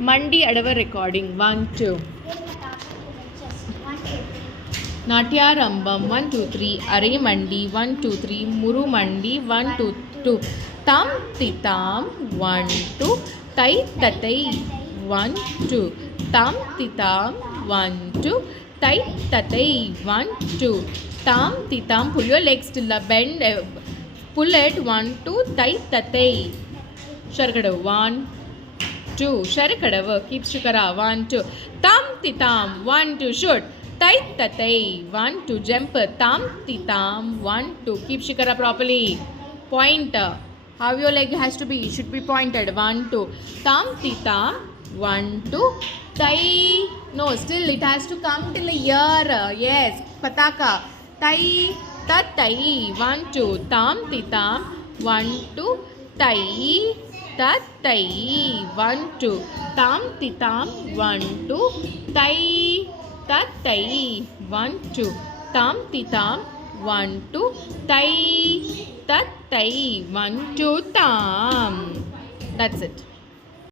Mandi Adava recording. 1, 2. Natyarambam 1, 2, 3. Are Mandi 1, 2, 3. Muru Mandi 1, 2, 2. Tam Titam 1, 2. Tai Tatai 1, 2. Tam Titam 1, 2. Tai Tatai 1, 2. Tam Titam. Pull your legs till the bend. Pull it 1, 2. Tai Tatai. Sharkada 1, 2. Sharkada. Keep shikara 1, 2. Tam Titam 1, 2. Shoot. Tai Tatai 1, 2. Jump. Tam Titam 1, 2. Keep shikara properly. Point. How your leg has to be? Should be pointed. 1, 2. Tam Titam 1, 2. Tai. No, still it has to come till the ear. Yes. Pataka. Tai. Tatai 1, 2. Tam Titam 1, 2. Tai. Tatai 1, 2. Tam Titam 1, 2. Tai. Tatai 1, 2. Tam Titam 1, 2. Tai. Tatai 1, 2. Tam. That's it.